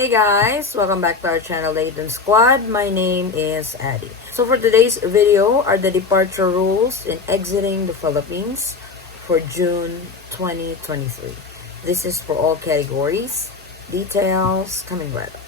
Hey guys, welcome back to our channel, Eaton Squad. My name is Addie. So for today's video are the departure rules in exiting the Philippines for June 2023. This is for all categories. Details coming right up.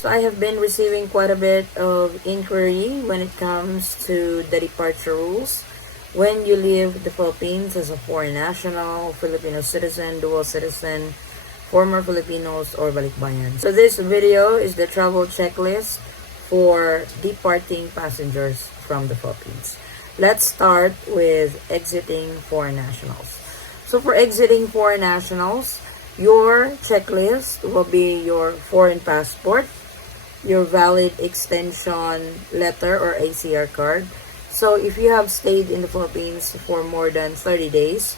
So I have been receiving quite a bit of inquiry when it comes to the departure rules when you leave the Philippines as a foreign national, Filipino citizen, dual citizen, former Filipinos, or Balikbayans. So this video is the travel checklist for departing passengers from the Philippines. Let's start with exiting foreign nationals. So for exiting foreign nationals, your checklist will be your foreign passport, your valid extension letter or ACR card. So if you have stayed in the Philippines for more than 30 days,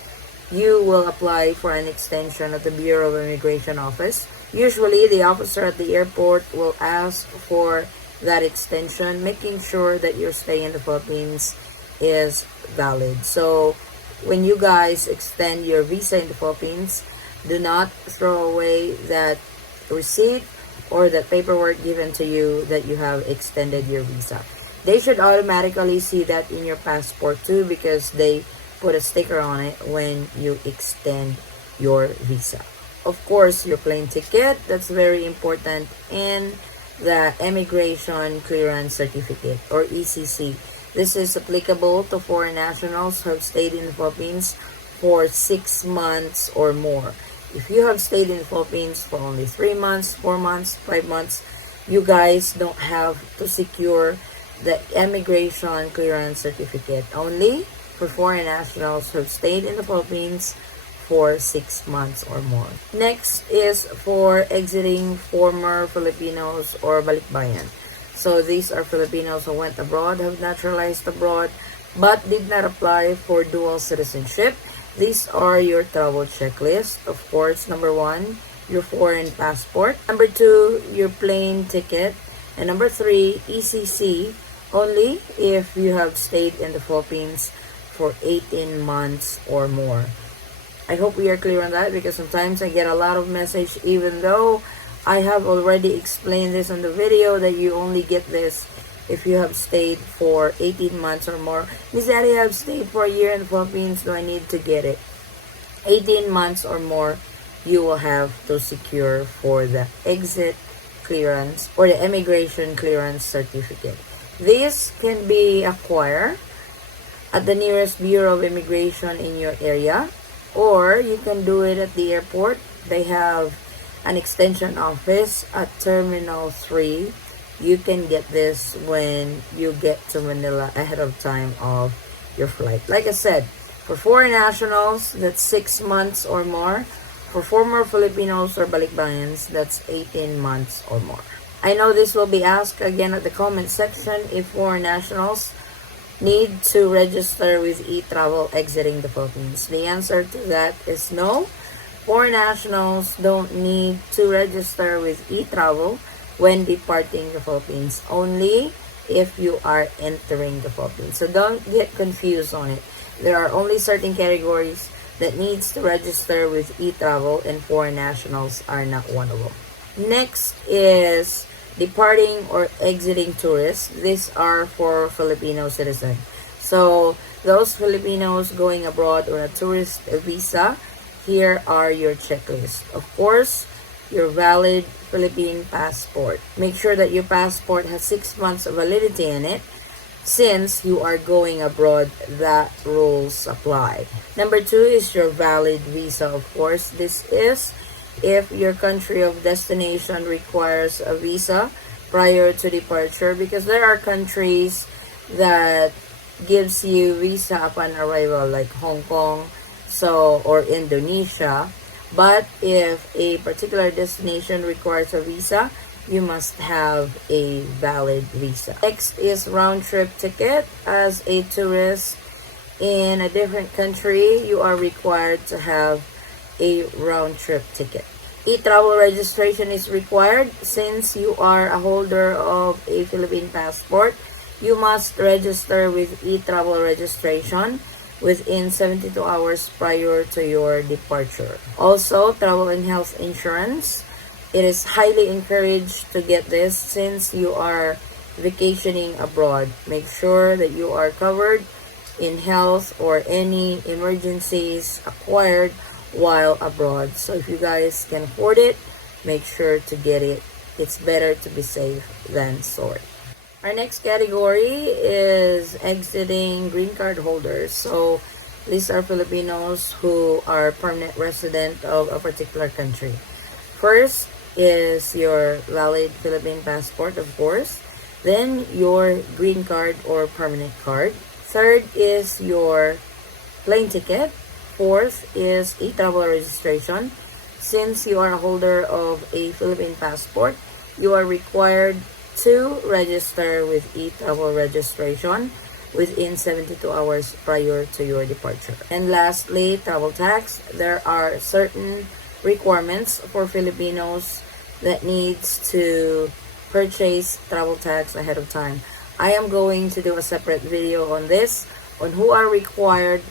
you will apply for an extension at the Bureau of Immigration office. Usually, the officer at the airport will ask for that extension, making sure that your stay in the Philippines is valid. So when you guys extend your visa in the Philippines, do not throw away that receipt or that paperwork given to you that you have extended your visa. They should automatically see that in your passport too, because they put a sticker on it when you extend your visa. Of course, your plane ticket, that's very important, and the Immigration Clearance Certificate or ECC. This is applicable to foreign nationals who have stayed in the Philippines for 6 months or more. If you have stayed in the Philippines for only 3 months, 4 months, 5 months, you guys don't have to secure the Immigration Clearance Certificate, only for foreign nationals who have stayed in the Philippines for 6 months or more. Next is for exiting former Filipinos or Balikbayan. So these are Filipinos who went abroad, have naturalized abroad, but did not apply for dual citizenship. These are your travel checklist. Of course, number 1, your foreign passport. Number 2, your plane ticket. And number 3, ECC, only if you have stayed in the Philippines for 18 months or more. I hope we are clear on that, because sometimes I get a lot of message, even though I have already explained this on the video, that you only get this if you have stayed for 18 months or more. Miss Addie, I have stayed for a year in the Philippines. Do I need to get it? 18 months or more, you will have to secure for the exit clearance or the Immigration Clearance Certificate. This can be acquired at the nearest Bureau of Immigration in your area, or you can do it at the airport. They have an extension office at Terminal 3. You can get this when you get to Manila ahead of time of your flight. Like I said, for foreign nationals, that's 6 months or more. For former Filipinos or Balikbayans, that's 18 months or more. I know this will be asked again at the comment section if foreign nationals need to register with e-travel exiting the Philippines. The answer to that is no. Foreign nationals don't need to register with e-travel when departing the Philippines, only if you are entering the Philippines. So don't get confused on it. There are only certain categories that needs to register with e-travel, and foreign nationals are not one of them. Next is departing or exiting tourists. These are for Filipino citizens. So those Filipinos going abroad on a tourist visa, here are your checklist. Of course, your valid Philippine passport. Make sure that your passport has 6 months of validity in it. Since you are going abroad, that rules apply. Number 2 is your valid visa. Of course, this is if your country of destination requires a visa prior to departure, because there are countries that gives you visa upon arrival, like Hong Kong, or Indonesia. But if a particular destination requires a visa, you must have a valid visa. Next is round-trip ticket. As a tourist in a different country, you are required to have a round-trip ticket. E-travel registration is required. Since you are a holder of a Philippine passport, you must register with e-travel registration within 72 hours prior to your departure. Also, travel and health insurance. It is highly encouraged to get this since you are vacationing abroad. Make sure that you are covered in health or any emergencies acquired while abroad. So if you guys can afford it, make sure to get it. It's better to be safe than sorry. Our next category is exiting green card holders. So these are Filipinos who are permanent resident of a particular country. First is your valid Philippine passport, of course. Then your green card or permanent card. Third is your plane ticket. Fourth is a travel registration. Since you are a holder of a Philippine passport, you are required to register with e-travel registration within 72 hours prior to your departure. And lastly, travel tax. There are certain requirements for Filipinos that needs to purchase travel tax ahead of time. I am going to do a separate video on this, on who are required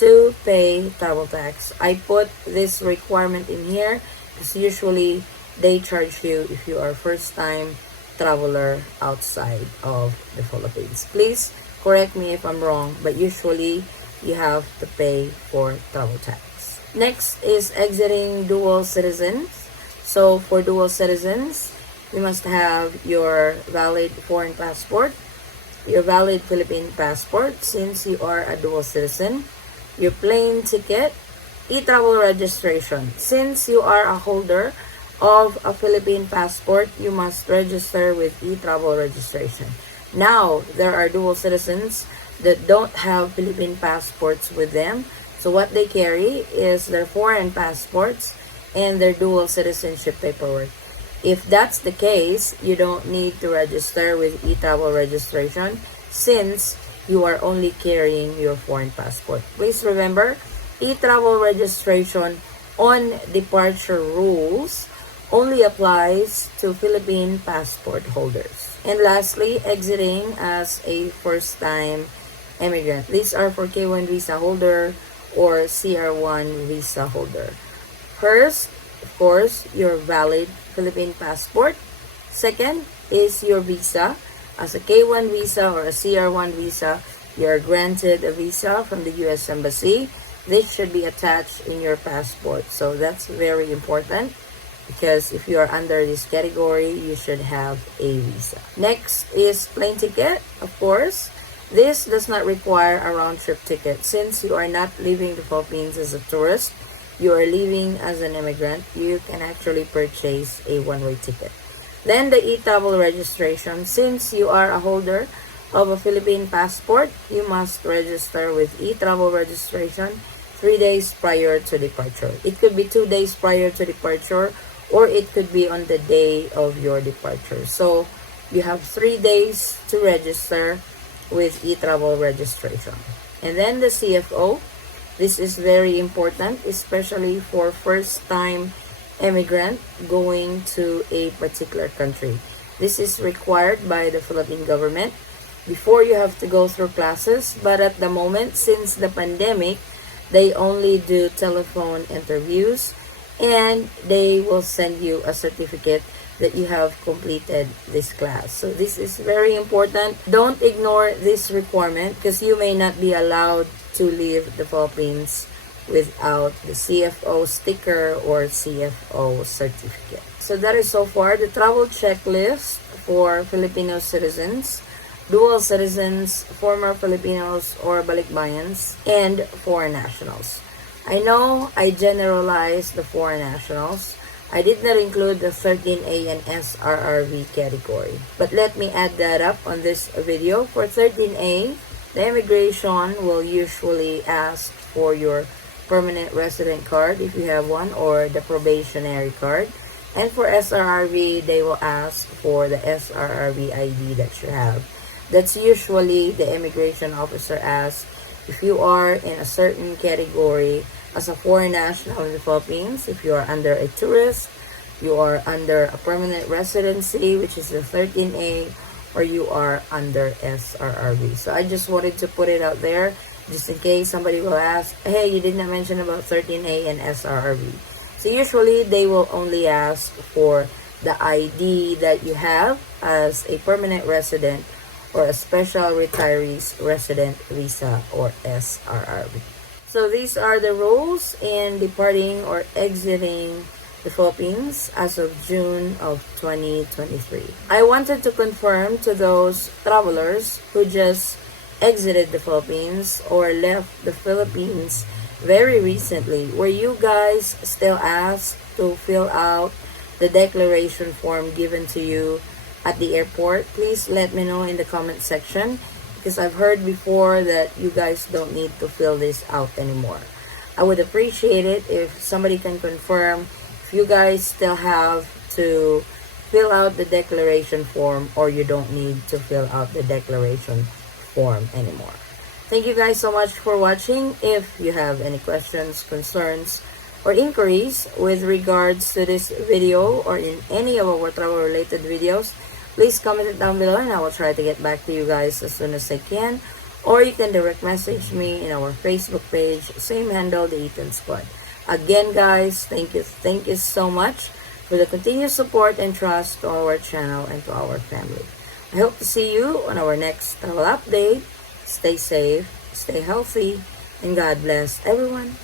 to pay travel tax. I put this requirement in here because usually they charge you if you are first time traveler outside of the Philippines. Please correct me if I'm wrong, but usually you have to pay for travel tax. Next is exiting dual citizens. So for dual citizens, you must have your valid foreign passport, your valid Philippine passport since you are a dual citizen, your plane ticket, e-travel registration. Since you are a holder of a Philippine passport, you must register with e-travel registration. Now, there are dual citizens that don't have Philippine passports with them. So what they carry is their foreign passports and their dual citizenship paperwork. If that's the case, you don't need to register with e-travel registration since you are only carrying your foreign passport. Please remember, e-travel registration on departure rules only applies to Philippine passport holders. And lastly, exiting as a first-time immigrant. These are for K1 visa holder or CR1 visa holder. First, of course, your valid Philippine passport. Second is your visa. As a K1 visa or a CR1 visa, you are granted a visa from the U.S. Embassy. This should be attached in your passport. So that's very important because if you are under this category, you should have a visa. Next is plane ticket, of course. This does not require a round-trip ticket. Since you are not leaving the Philippines as a tourist, you are leaving as an immigrant, you can actually purchase a one-way ticket. Then the e-travel registration. Since you are a holder of a Philippine passport, you must register with e-travel registration 3 days prior to departure. It could be 2 days prior to departure or it could be on the day of your departure. So you have 3 days to register with e-travel registration. And then the CFO. This is very important, especially for first-time immigrant going to a particular country. This is required by the Philippine government. Before, you have to go through classes, but at the moment, since the pandemic, they only do telephone interviews and they will send you a certificate that you have completed this class. So this is very important. Don't ignore this requirement because you may not be allowed to leave the Philippines without the CFO sticker or CFO certificate. So that is so far the travel checklist for Filipino citizens, dual citizens, former Filipinos or Balikbayans, and foreign nationals. I know I generalized the foreign nationals. I did not include the 13A and SRRV category. But let me add that up on this video. For 13A, the immigration will usually ask for your permanent resident card if you have one or the probationary card. And for SRRV, they will ask for the SRRV ID that you have. That's usually the immigration officer asks if you are in a certain category as a foreign national in the Philippines, if you are under a tourist, you are under a permanent residency, which is the 13A, or you are under SRRV. So I just wanted to put it out there just in case somebody will ask, hey, you did not mention about 13A and SRRB. So usually they will only ask for the ID that you have as a permanent resident or a special retirees resident visa or SRRB. So these are the rules in departing or exiting the Philippines as of June of 2023. I wanted to confirm to those travelers who just exited the Philippines or left the Philippines very recently, were you guys still asked to fill out the declaration form given to you at the airport? Please let me know in the comment section, because I've heard before that you guys don't need to fill this out anymore. I would appreciate it if somebody can confirm if you guys still have to fill out the declaration form or you don't need to fill out the declaration form anymore. Thank you guys so much for watching. If you have any questions, concerns, or inquiries with regards to this video or in any of our travel related videos, please comment it down below and I will try to get back to you guys as soon as I can. Or you can direct message me in our Facebook page, same handle, the Eaton Squad. Again guys, thank you so much for the continued support and trust to our channel and to our family. I hope to see you on our next travel update. Stay safe, stay healthy, and God bless everyone.